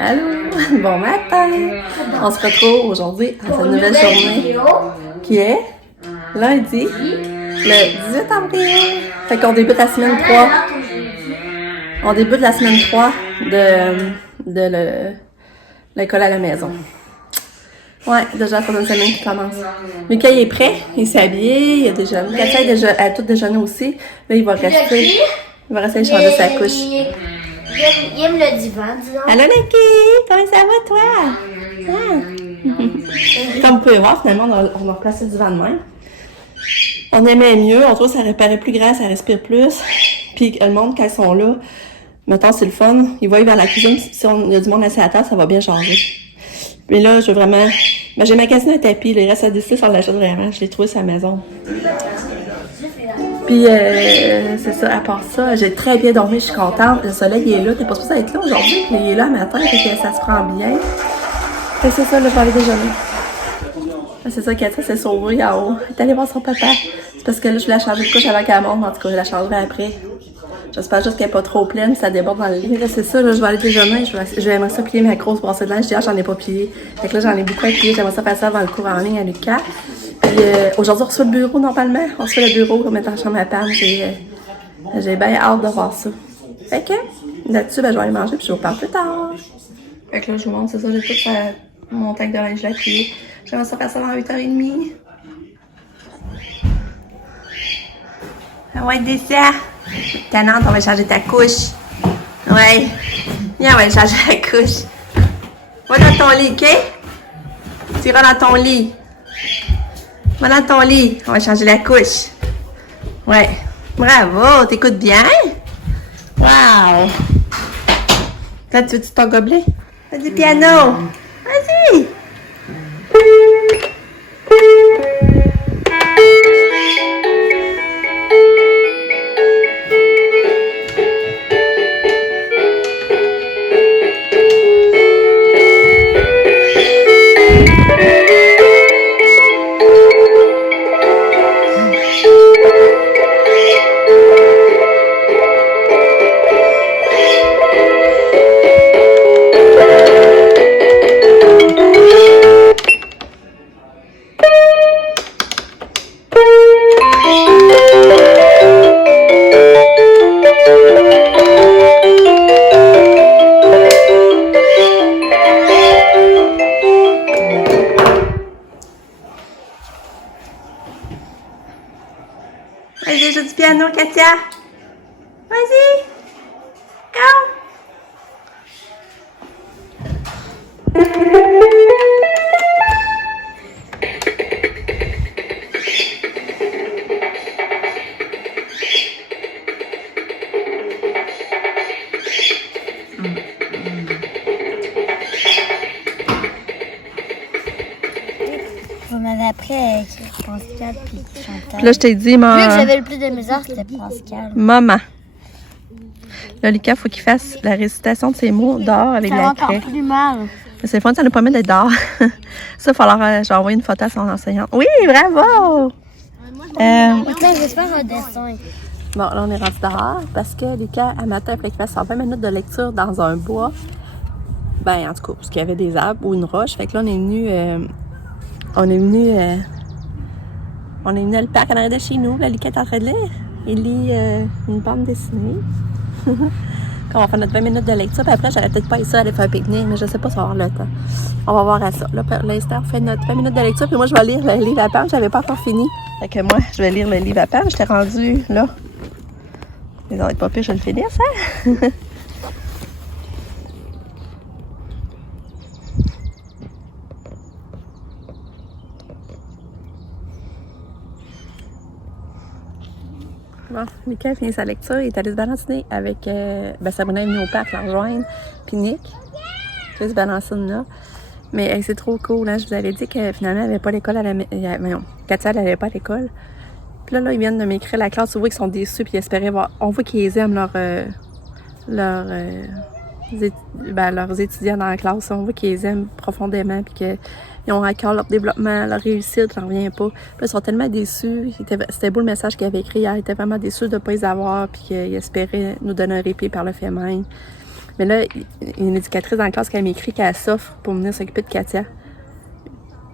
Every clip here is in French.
Allô, bon matin! On se retrouve aujourd'hui à cette nouvelle journée qui est lundi, le 18 avril. Fait qu'on débute la semaine 3. On débute la semaine 3 de l'école à la maison. Ouais, déjà la troisième semaine qui commence. Mika, il est prêt, il s'est habillé, il a déjeuné. Katia a tout déjeuné aussi. Là, il va rester changer sa couche. Il aime le divan, disons. Allô, Niki! Comment ça va, toi? Comme vous pouvez voir, finalement, on a replacé le divan de même. On aimait mieux, on trouve que ça paraît plus grand, ça respire plus. Puis le monde, quand ils sont là, mettons, c'est le fun. Ils vont aller vers la cuisine, si il y a du monde assis à la table, ça va bien changer. Mais là, je veux vraiment... Ben, j'ai magasiné un tapis, là, il reste à décider sur l'achat vraiment. Je l'ai trouvé sur la maison. Puis, c'est ça, à part ça, j'ai très bien dormi, je suis contente. Le soleil, il est là. T'es pas supposé être là aujourd'hui, mais il est là le matin, fait que ça se prend bien. Fait que c'est ça, là, je vais aller déjeuner. C'est ça, Katia s'est sauvée en haut. Elle est allée voir son papa. C'est parce que là, je voulais changer de couche avant qu'elle monte. En tout cas, je la changerai après. J'espère juste qu'elle n'est pas trop pleine, ça déborde dans le lit. Là, c'est ça, là, je vais aller déjeuner. Je vais aimer ça plier ma grosse brassée de linge. Hier, j'en ai pas plié. Fait que là, j'en ai beaucoup à plier. J'aimerais ça faire ça avant le cours en ligne à Lucas. Puis aujourd'hui, on reçoit le bureau normalement. On reçoit le bureau comme étant chambre à Pam. J'ai bien hâte de voir ça. Fait que là-dessus, ben, je vais aller manger puis je vous parle plus tard. Fait que là, je vous montre, c'est ça, j'ai tout mon tank de linge là plié. J'aimerais ça faire ça avant 8h30. Ah ouais, descends. Tannante, on va changer ta couche. Ouais. Viens, on va changer la couche. Va dans ton lit, OK? Tu iras dans ton lit. Va dans ton lit. On va changer la couche. Ouais. Bravo, t'écoutes bien? Wow. Toi, tu veux-tu ton gobelet? Fais du piano. Vas-y. Vas-y, joue du piano, Katia. Vas-y. Go. Vous m'avez appris avec Pascal puis Chantal. Là, je t'ai dit, Vu que j'avais le plus de mes heures, c'était Pascal. maman. Là, Lucas, il faut qu'il fasse la récitation de ses mots dehors avec Ça va la encore craie. plus mal. C'est le fun, ça nous permet d'être dehors. Ça, il va falloir, j'ai envoyé une photo à son enseignante. Oui, bravo! Maintenant, je vais faire un dessin. Bon, là, on est rendu dehors parce que Lucas, à matin, il fallait qu'il fasse 20 minutes de lecture dans un bois. Ben, en tout cas, parce qu'il y avait des arbres ou une roche. Fait que là, on est venu à le parc en arrière de chez nous. Là, Lucas est en train de lire. Il lit une bande dessinée. Quand on va faire notre 20 minutes de lecture, puis après, j'aurais peut-être pas ça, aller faire un pique-nique, mais je sais pas si on va avoir le temps. On va voir à ça. Là, pour l'instant, on fait notre 20 minutes de lecture, puis moi, je vais lire le livre à Pam. J'avais pas encore fini. Fait que moi, je vais lire le livre à Pam. J'étais rendue là. Mais ça va être pas pire, je vais le finir, ça. Bon, Mika a fini sa lecture, il est allé se balancer avec Sabrina est venue au parc la rejoindre, puis Nick. Il allé se balancer là. Mais c'est trop cool, hein? Je vous avais dit que finalement, elle n'avait pas l'école à la maison. Katia, elle n'allait pas à l'école. Puis là, ils viennent de m'écrire la classe, tu vois qu'ils sont déçus, puis ils espéraient voir. On voit qu'ils aiment leurs étudiants dans la classe. On voit qu'ils les aiment profondément, puis qu'ils ont à cœur leur développement, leur réussite, j'en reviens pas. Puis là, ils sont tellement déçus. C'était beau le message qu'ils avaient écrit hier. Ils étaient vraiment déçus de ne pas les avoir, puis qu'ils espéraient nous donner un répit par le fait même. Mais là, il y a une éducatrice dans la classe qui m'écrit qu'elle s'offre pour venir s'occuper de Katia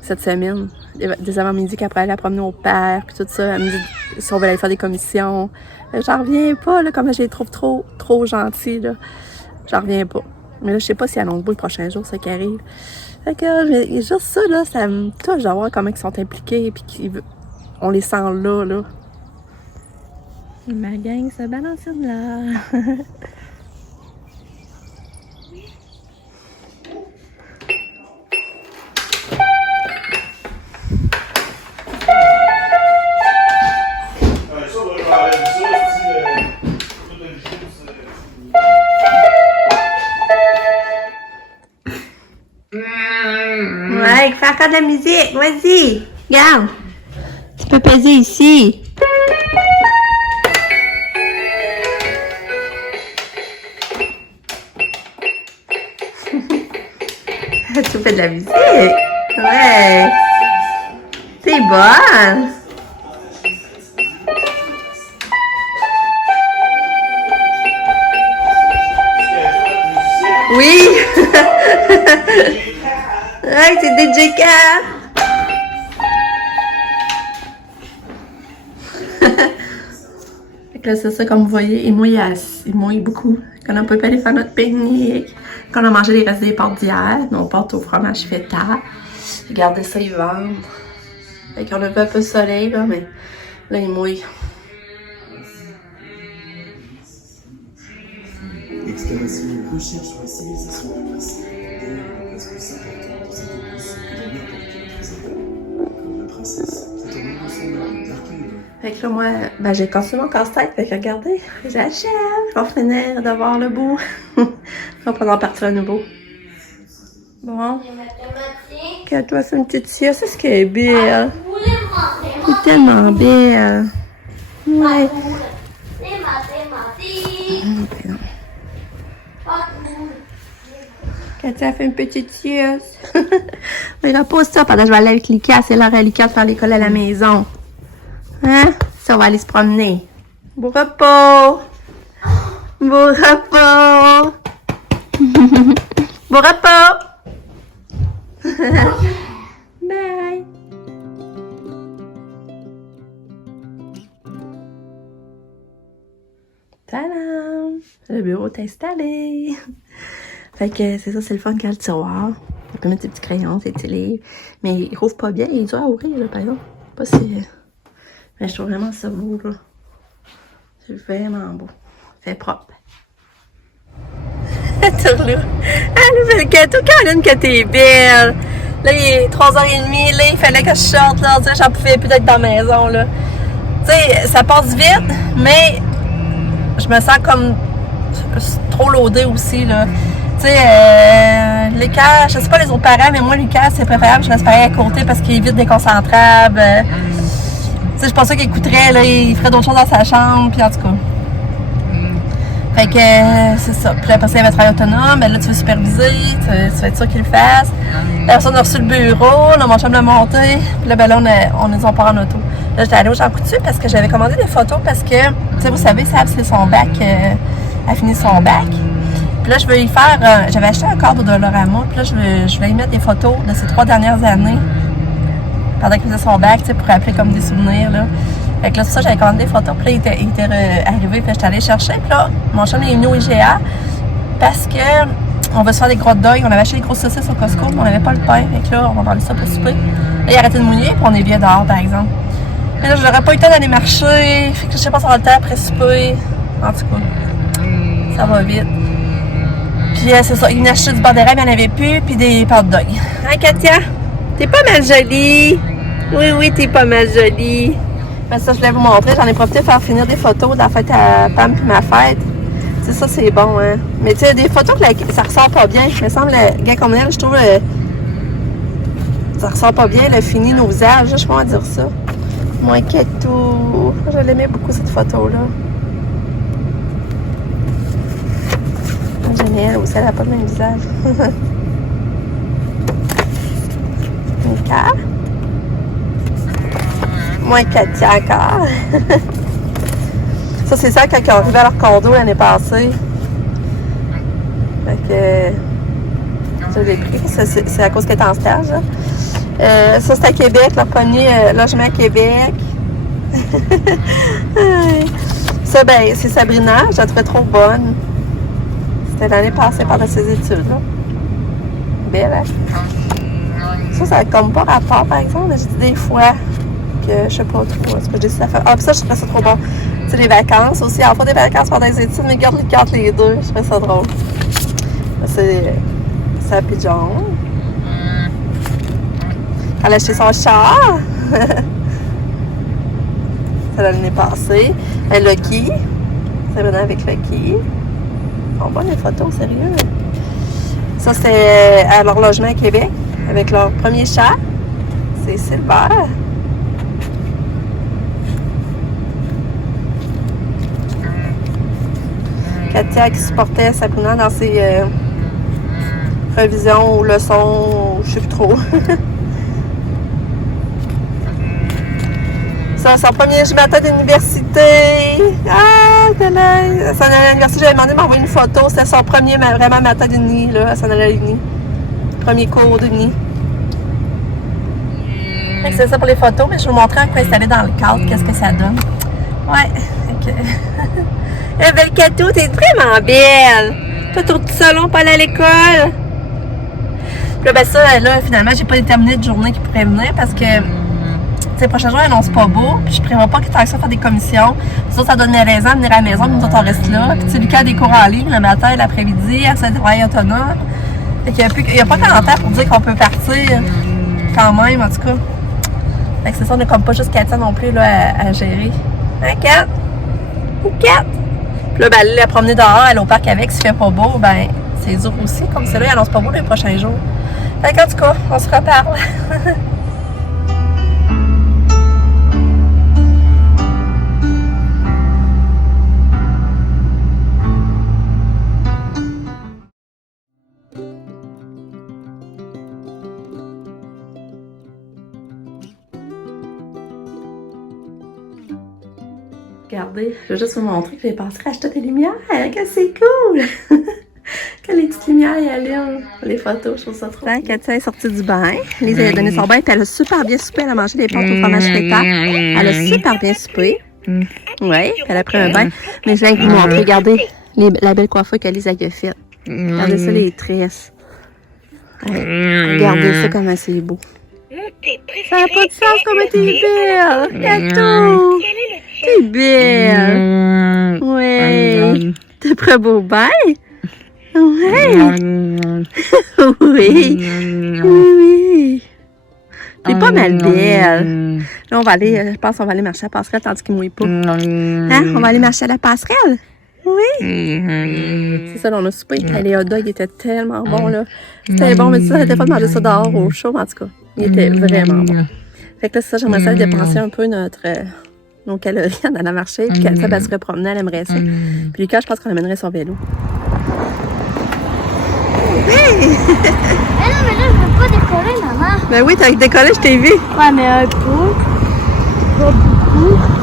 cette semaine. Des avant-midi qu'elle pourrait aller la promener au père, puis tout ça. Elle me dit si on veut aller faire des commissions. J'en reviens pas, là, comme je les trouve trop gentils, là. J'en reviens pas. Mais là, je sais pas si à Longbourg le prochain jour, ça qui arrive. Fait que, juste ça, là, ça me touche de voir comment ils sont impliqués, puis on les sent là. Ma gang se balance là. Ouais, fais encore de la musique, vas-y. Regarde. Tu peux peser ici. Tu fais de la musique. Ouais. C'est bon. Oui. Ouais, c'est DJ Cat. Fait que là, c'est ça, comme vous voyez, il mouille beaucoup. Quand on peut pas aller faire notre pique-nique. Quand on a mangé les restes des pâtes d'hier, nos pâtes au fromage feta. Regardez ça, ils vendent. Fait qu'on a un peu de soleil, là, mais là, il mouille. Excavation, recherche, fossilisation de masse. D'ailleurs, parce que c'est important de cette épouse, il a bien porté le trésor. Comme la princesse, c'est un moment semblable d'Arcade. Fait que là, moi, ben, j'ai continué mon casse-tête. Fait que regardez, j'achève. Je vais finir de voir le bout. On va prendre partir à nouveau. Bon. Regarde-toi, c'est une petite fille. C'est ce qui est belle. C'est tellement belle. Ouais. Katia fait une petite sieste. Mais repose ça pendant que je vais aller avec Lika. C'est l'heure à Lika de faire l'école à la maison. Hein? Ça, on va aller se promener. Beau repos. Beau repos. Beau repos. Bye. Tadam! Le bureau est installé. Fait que c'est ça, c'est le fun quand le tiroir. On peut mettre des petits crayons, des petits livres. Mais il rouvre pas bien, il est dur à ouvrir, là, par exemple. Pas si... Mais je trouve vraiment ça beau, là. C'est vraiment beau. C'est propre. Tourlou. Ah, le gâteau, Caroline, que t'es belle. Là, il est 3h30, là, il fallait que je sorte, là. J'en pouvais plus d'être dans la maison, là. Tu sais, ça passe vite, mais je me sens comme trop loadée aussi, là. Tu sais, Lucas, je sais pas les autres parents, mais moi, Lucas, c'est préférable que je reste pareil à côté parce qu'il est vite déconcentrable. Tu sais, je pensais qu'il écouterait, là, il ferait d'autres choses dans sa chambre, puis en tout cas. Fait que c'est ça. Puis après ça, il va travailler autonome, mais là, tu veux superviser, tu vas être sûr qu'il le fasse. Là, on a reçu le bureau, là, mon chum l'a monté, puis là, ben là, on est en part en auto. Là, j'étais allée au Jean Coutu parce que j'avais commandé des photos parce que, tu sais, vous savez, Sab, c'est son bac, elle a fini son bac. Puis là, je veux y faire, j'avais acheté un cadre de Dolorama, puis là, je vais y mettre des photos de ces 3 dernières années, pendant qu'il faisait son bac, tu sais, pour rappeler comme des souvenirs, là. Fait que là, c'est ça, j'avais commandé des photos, puis là, il était arrivé, puis j'étais allée chercher, puis là, mon chum est venu au IGA, parce que on va se faire des grottes d'œil, on avait acheté des grosses saucisses au Costco, mais on n'avait pas le pain, fait que là, on va prendre ça pour souper. Là, il a arrêté de mouiller, puis on est bien dehors, par exemple. Mais là, je n'aurais pas eu le temps d'aller marcher, fait que je sais pas si on aura le temps après souper. En tout cas, ça va vite. Puis c'est ça, il venait acheter du beurre d'érable, il n'y en avait plus, puis des pâtes d'œil. Hein, Katia? T'es pas mal jolie. Oui, t'es pas mal jolie. Mais ça, je voulais vous montrer. J'en ai profité pour faire finir des photos de la fête à Pam puis ma fête. Tu sais, ça, c'est bon, hein. Mais tu sais, des photos que ça ressort pas bien. Il me semble, le gars comme elle, je trouve, ça ressort pas bien, le fini, nos visages. Je sais pas comment dire ça. Moins que tout. Je l'aimais beaucoup, cette photo-là. Génial, aussi, elle n'a pas le même visage. Nika. Moins Katia encore. Ça, c'est ça quand ils sont arrivés à leur condo l'année passée. Fait que je l'ai pris. C'est à cause qu'elle est en stage. Là. Ça, c'est à Québec, leur premier logement à Québec. Ça, ben, c'est Sabrina. Je la trouvais trop bonne. C'était l'année passée pendant ses études. Là. Belle, hein? Ça a comme pas rapport, par exemple. Je dis des fois que je sais pas trop. Est-ce que je décide à faire. Ah, puis ça, je trouvais ça trop bon. Tu sais, les vacances aussi. Alors, pas des vacances pendant les études, mais garde les deux. Je trouvais ça drôle. C'est à Pigeon. Elle a acheté son char. C'est l'année passée. Lucky. C'est maintenant avec Lucky. Ils sont bonnes les photos, sérieux. Ça, c'est à leur logement à Québec. Avec leur premier chat. C'est Silver. Katia qui supportait Sabrina dans ses révisions ou leçons, je sais plus trop. Ça, son premier matin d'université. Ah, son allait à l'université, j'avais demandé de m'envoyer une photo. C'était son premier vraiment matin d'uni, là, à son allait à l'uni. Premier cours d'uni. C'est ça pour les photos, mais je vais vous montrer à quoi installer dans le cadre, qu'est-ce que ça donne. Ouais, ok. La belle Catou, t'es vraiment belle! Toi, tout salon, pas aller à l'école. Puis là, ben ça, là, finalement, j'ai pas déterminé de journée qui pourrait venir parce que, tu sais, prochain jour, ils annoncent pas beau. Puis je prévois pas qu'il t'aille ça faire des commissions. Puis ça donne mes raisons de venir à la maison, puis nous autres, on reste là. Puis tu sais, Lucas a des cours en ligne le matin et l'après-midi, elle se travaille autonome. Fait qu'il y a pas tant de temps pour dire qu'on peut partir quand même, en tout cas. Fait que c'est ça, on n'est comme pas juste Katia non plus là, à gérer. Hein, Kat? Ou Kat? Puis là, ben, aller la promener dehors, aller au parc avec, s'il fait pas beau, ben, c'est dur aussi. Comme c'est là, il annonce pas beau les prochains jours. Fait qu'en tout cas, on se reparle. Regardez, je vais juste vous montrer que j'ai pensé à acheter des lumières, que c'est cool! Que les petites lumières y allument, les photos, je trouve ça trop cool. Katia est sortie du bain, Lisa a donné son bain, puis elle a super bien soupé, elle a mangé des pâtes au fromage feta. Elle a super bien soupé. Oui, elle a pris un bain. Mais je viens de vous montrer, regardez la belle coiffure que Lisa a faite. Regardez ça, les tresses. Regardez ça, comment c'est beau. Ça n'a pas de sens comme t'es belle! Catou! T'es belle! Ouais! T'as pris un beau bain? Ouais! Oui! Oui! T'es pas mal belle! Là, on va aller, je pense qu'on va aller marcher à la passerelle tandis qu'il mouille pas. Hein? On va aller marcher à la passerelle? Oui! C'est ça, là, on a soupé. Les hot dogs étaient tellement bons, là. C'était bon, mais tu sais, t'arrêtais pas de manger ça dehors au chaud, en tout cas. Il était vraiment bon. Fait que là, c'est ça, j'aimerais ça dépenser un peu nos calories en allant marcher. Puis qu'elle se promener, elle aimerait ça. Puis Lucas, je pense qu'on amènerait son vélo. Hey! Mais non, mais là, je veux pas décoller, maman. Ben oui, t'as décollé, je t'ai vu. Ouais, mais un peu. Pas beaucoup.